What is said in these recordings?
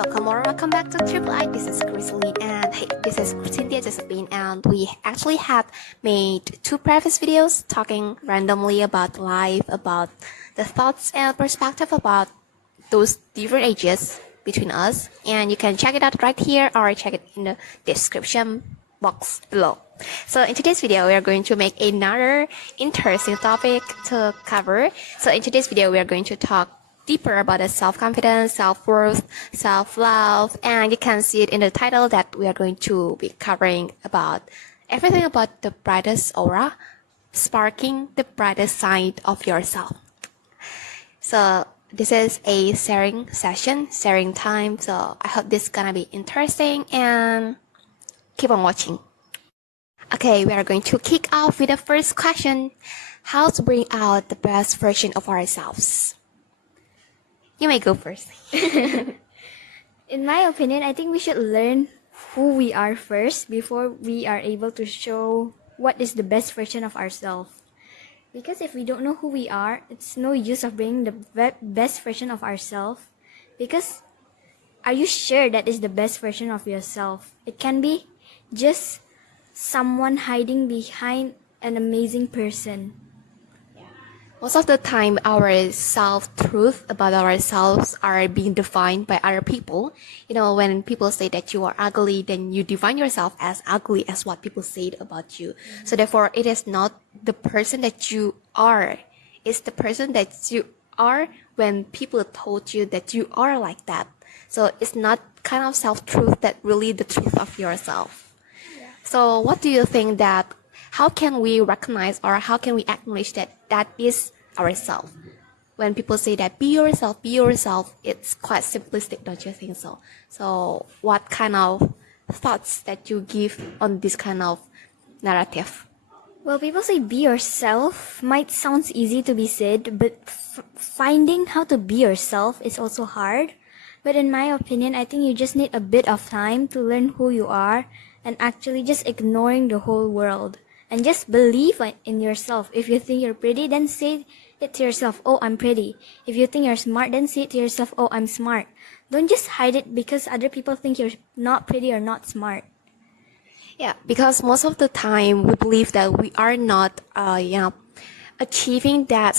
welcome or welcome back to TRIIIPLE. This is Christine and hey, this is Cynthia Josephine, and we actually had made 2 previous videos talking randomly about life, about the thoughts and perspective about those different ages between us, and you can check it out right here or check it in the description box below. So in today's video, we are going to make another interesting topic to cover. So in today's video, we are going to talk deeper about the self-confidence, self-worth, self-love, and you can see it in the title that we are going to be covering about everything about the brightest aura, sparking the brightest side of yourself. So this is a sharing session, sharing time, so I hope this is gonna be interesting and keep on watching. Okay, we are going to kick off with the first question: how to bring out the best version of ourselves? You may go first. In my opinion, I think we should learn who we are first before we are able to show what is the best version of ourselves. Because if we don't know who we are, it's no use of bringing the best version of ourselves. Because are you sure that is the best version of yourself? It can be just someone hiding behind an amazing person. Most of the time, our self-truth about ourselves are being defined by other people. You know, when people say that you are ugly, then you define yourself as ugly as what people said about you. So therefore, it is not the person that you are. It's the person that you are when people told you that you are like that. So it's not kind of self-truth that really the truth of yourself. So what do you think that how can we recognize or how can we acknowledge that that is ourselves? When people say that be yourself, it's quite simplistic, don't you think so? So what kind of thoughts that you give on this kind of narrative? Well, people say be yourself might sound easy to be said, but finding how to be yourself is also hard. But in my opinion, I think you just need a bit of time to learn who you are and actually just ignoring the whole world. And just believe in yourself. If you think you're pretty, then say it to yourself, oh, I'm pretty. If you think you're smart, then say it to yourself, oh, I'm smart. Don't just hide it because other people think you're not pretty or not smart. Yeah, because most of the time we believe that we are not, achieving that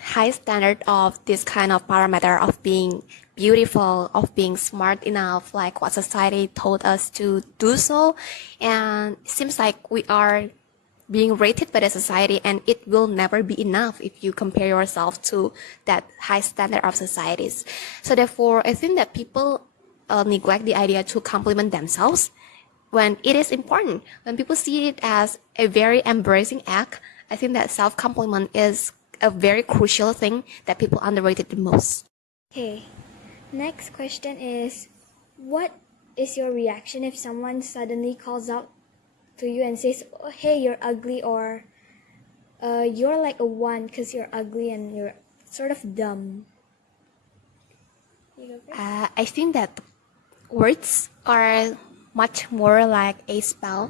high standard of this kind of parameter of being beautiful, of being smart enough, like what society told us to do so. And it seems like we are being rated by the society, and it will never be enough if you compare yourself to that high standard of societies. So therefore, I think that people neglect the idea to compliment themselves when it is important. When people see it as a very embracing act, I think that self-compliment is a very crucial thing that people underrated the most. Okay, next question is, what is your reaction if someone suddenly calls out to you and says, oh, hey, you're ugly, or you're like a 1 because you're ugly and you're sort of dumb? I think that words are much more like a spell.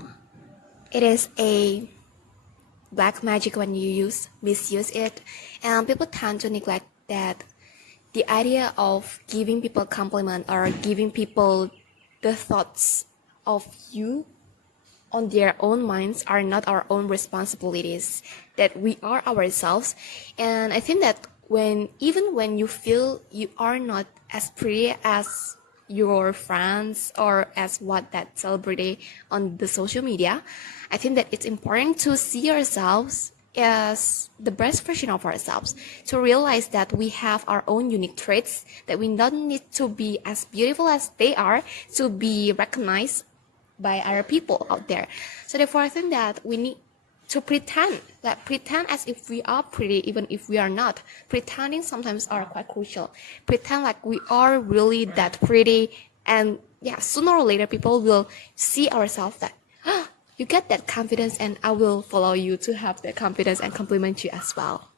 It is a black magic when you misuse it, and people tend to neglect that the idea of giving people compliment or giving people the thoughts of you on their own minds are not our own responsibilities, that we are ourselves. And I think that even when you feel you are not as pretty as your friends or as what that celebrity on the social media, I think that it's important to see ourselves as the best version of ourselves, to realize that we have our own unique traits, that we don't need to be as beautiful as they are to be recognized by other people out there. So therefore, I think that we need to pretend as if we are pretty, even if we are not. Pretending sometimes are quite crucial. Pretend like we are really that pretty, and yeah, sooner or later people will see ourselves that you get that confidence, and I will follow you to have that confidence and compliment you as well.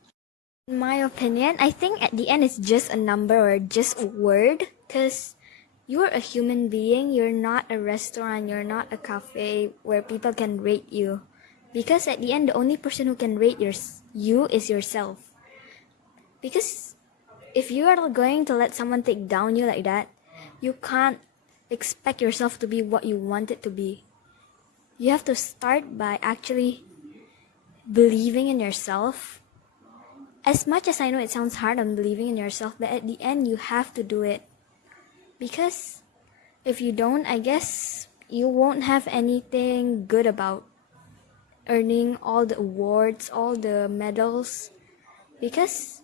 In my opinion, I think at the end it's just a number or just a word, because you're a human being. You're not a restaurant, you're not a cafe where people can rate you. Because at the end, the only person who can rate you is yourself. Because if you are going to let someone take down you like that, you can't expect yourself to be what you want it to be. You have to start by actually believing in yourself. As much as I know it sounds hard on believing in yourself, but at the end you have to do it. Because if you don't, I guess you won't have anything good about earning all the awards, all the medals. Because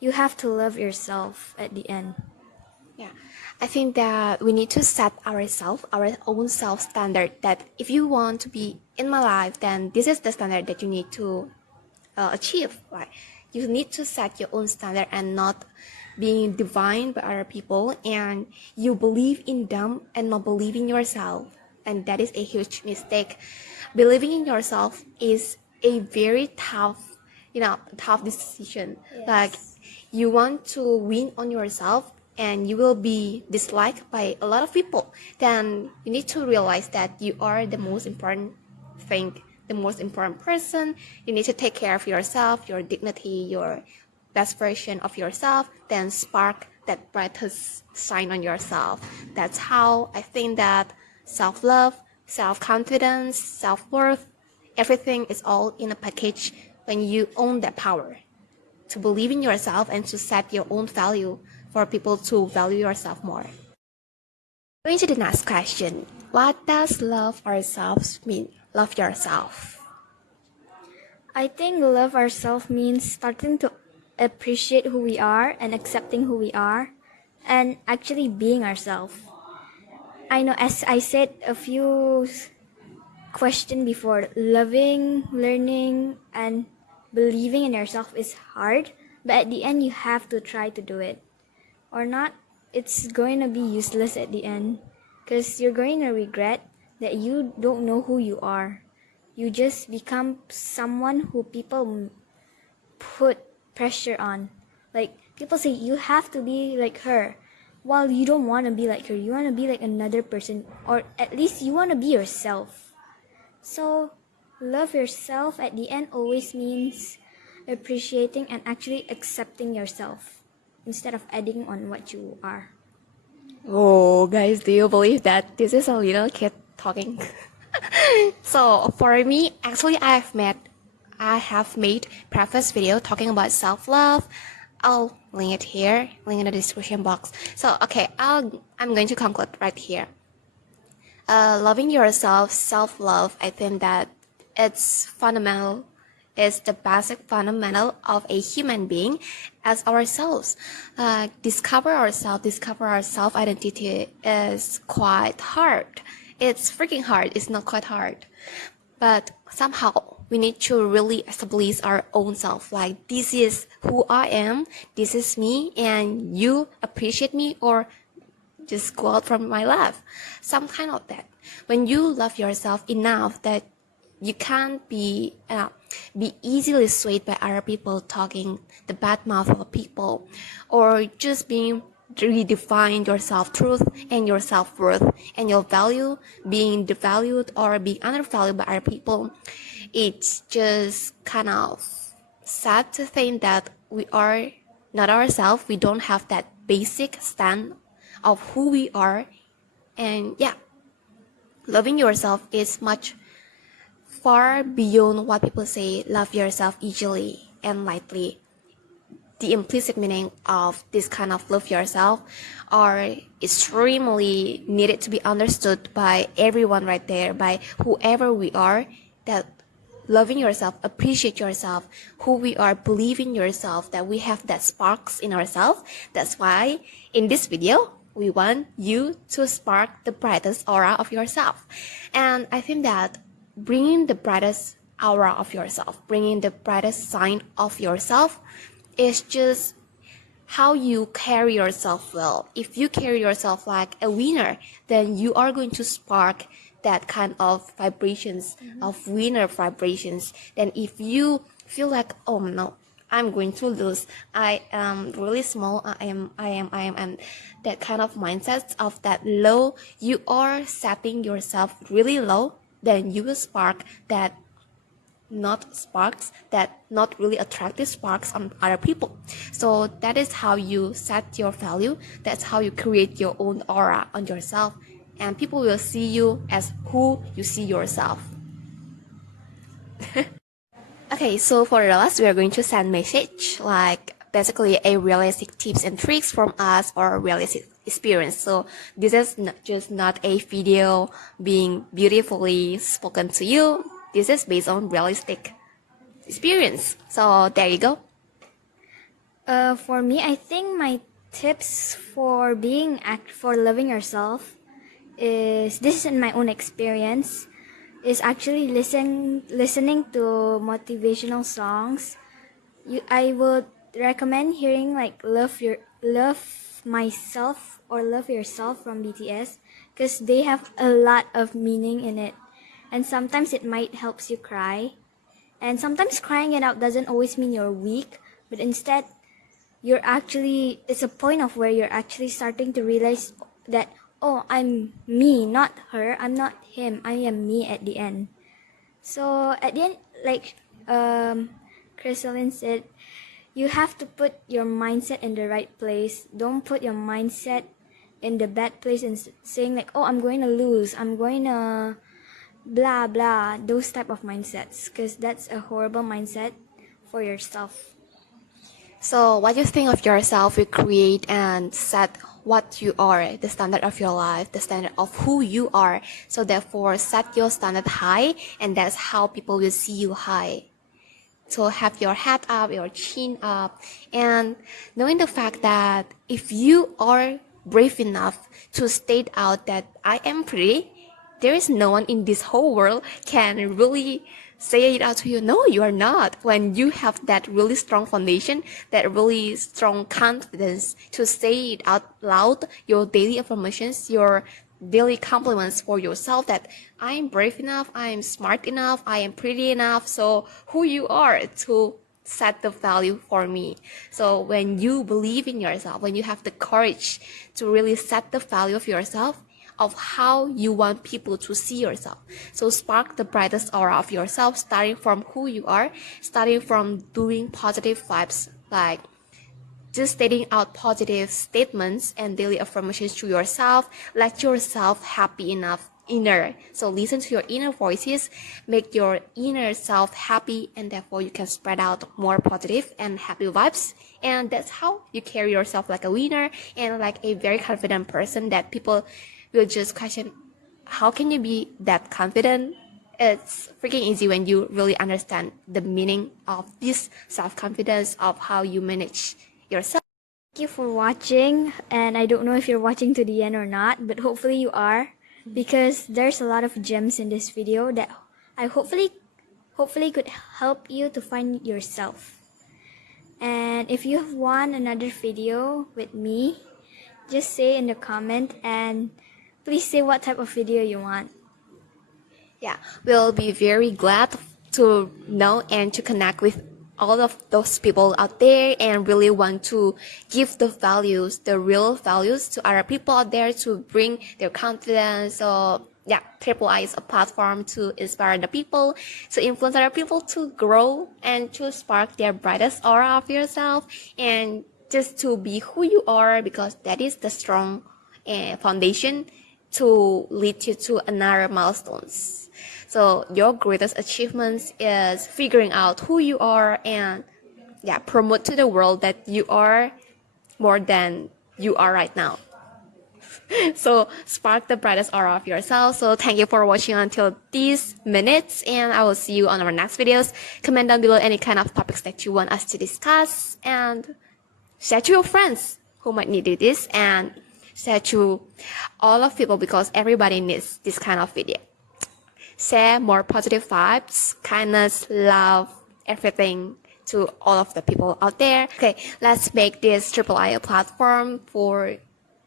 you have to love yourself at the end. Yeah, I think that we need to set ourselves, our own self standard. That if you want to be in my life, then this is the standard that you need to achieve. Right? You need to set your own standard and not being defined by other people. And you believe in them and not believe in yourself. And that is a huge mistake. Believing in yourself is a very tough, tough decision. Yes. Like you want to win on yourself and you will be disliked by a lot of people, then you need to realize that you are the most important thing, the most important person. You need to take care of yourself, your dignity, your best version of yourself, then spark that brightest sign on yourself. That's how I think that self-love, self-confidence, self-worth, everything is all in a package when you own that power to believe in yourself and to set your own value for people to value yourself more. Going to the next question. What does love ourselves mean? Love yourself. I think love ourselves means starting to appreciate who we are and accepting who we are and actually being ourselves. I know, as I said a few questions before, loving, learning, and believing in yourself is hard, but at the end you have to try to do it. Or not, it's going to be useless at the end because you're going to regret that you don't know who you are. You just become someone who people put pressure on. Like people say you have to be like her. While you don't want to be like her, you want to be like another person, or at least you want to be yourself. So love yourself at the end always means appreciating and actually accepting yourself instead of adding on what you are. Oh, guys, do you believe that this is a little kid talking? So for me, actually, I have made previous video talking about self-love. I'll link it here, link in the description box. So okay, I'm going to conclude right here. Loving yourself, self-love, I think that it's fundamental, is the basic fundamental of a human being as ourselves. Discover our self-identity is quite hard. It's freaking hard. It's not quite hard. But somehow we need to really establish our own self. Like, this is who I am, this is me, and you appreciate me or just go out from my life. Some kind of that. When you love yourself enough that you can't be easily swayed by other people talking the bad mouth of people, or just being redefine your self-truth and your self-worth and your value being devalued or being undervalued by other people. It's just kind of sad to think that we are not ourselves. We don't have that basic stand of who we are. And yeah, loving yourself is much far beyond what people say, love yourself easily and lightly. The implicit meaning of this kind of love yourself are extremely needed to be understood by everyone right there, by whoever we are, that loving yourself, appreciate yourself, who we are, believe in yourself, that we have that sparks in ourselves. That's why in this video, we want you to spark the brightest aura of yourself. And I think that bringing the brightest aura of yourself, bringing the brightest sign of yourself is just how you carry yourself well. If you carry yourself like a winner, then you are going to spark that kind of vibrations, of winner vibrations. Then if you feel like, oh no, I'm going to lose, I am really small, I am, and that kind of mindset of that low, you are setting yourself really low, then you will spark that not sparks, that not really attractive sparks on other people. So that is how you set your value. That's how you create your own aura on yourself, and people will see you as who you see yourself. Okay, so for the last, we are going to send message like basically a realistic tips and tricks from us or realistic experience. So this is not a video being beautifully spoken to you. This is based on realistic experience. So there you go. For me, I think my tips for for loving yourself is, this is in my own experience, is actually listening to motivational songs. I would recommend hearing like love myself or love yourself from BTS, because they have a lot of meaning in it, and sometimes it might helps you cry, and sometimes crying it out doesn't always mean you're weak, but instead it's a point of where you're actually starting to realize that, oh, I'm me, not her, I'm not him, I am me at the end. So at the end, like Crystalline said, you have to put your mindset in the right place. Don't put your mindset in the bad place and saying like, oh, I'm going to lose, I'm going to blah blah, those type of mindsets, because that's a horrible mindset for yourself. So what you think of yourself will create and set what you are, the standard of your life, the standard of who you are. So therefore, set your standard high, and that's how people will see you high. So have your head up, your chin up, and knowing the fact that if you are brave enough to state out that I am pretty, there is no one in this whole world can really say it out to you. No, you are not. When you have that really strong foundation, that really strong confidence to say it out loud, your daily affirmations, your daily compliments for yourself, that I am brave enough, I am smart enough, I am pretty enough. So who you are to set the value for me. So when you believe in yourself, when you have the courage to really set the value of yourself, of how you want people to see yourself. So spark the brightest aura of yourself, starting from who you are, starting from doing positive vibes, like just stating out positive statements and daily affirmations to yourself. Let yourself happy enough inner. So listen to your inner voices, make your inner self happy, and therefore you can spread out more positive and happy vibes. And that's how you carry yourself like a winner and like a very confident person that people will just question, how can you be that confident? It's freaking easy when you really understand the meaning of this self-confidence, of how you manage yourself. Thank you for watching, and I don't know if you're watching to the end or not, but hopefully you are, because there's a lot of gems in this video that I hopefully could help you to find yourself. And if you want another video with me, just say in the comment, and please say what type of video you want. Yeah, we'll be very glad to know and to connect with all of those people out there and really want to give the values, the real values to other people out there to bring their confidence. So yeah, TRIIIPLE is a platform to inspire the people, to influence other people to grow and to spark their brightest aura of yourself, and just to be who you are, because that is the strong foundation to lead you to another milestones. So your greatest achievements is figuring out who you are and yeah, promote to the world that you are more than you are right now. So spark the brightest aura of yourself. So thank you for watching until these minutes, and I will see you on our next videos. Comment down below any kind of topics that you want us to discuss, and share to your friends who might need this, and share to all of people, because everybody needs this kind of video. Share more positive vibes, kindness, love, everything to all of the people out there. Okay, let's make this TRIIIPLE a platform for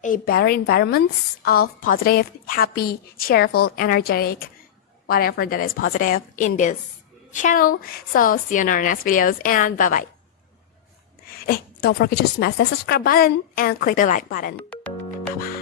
a better environment of positive, happy, cheerful, energetic, whatever that is positive in this channel. So see you in our next videos, and bye bye. Hey, don't forget to smash the subscribe button and click the like button. Bye bye.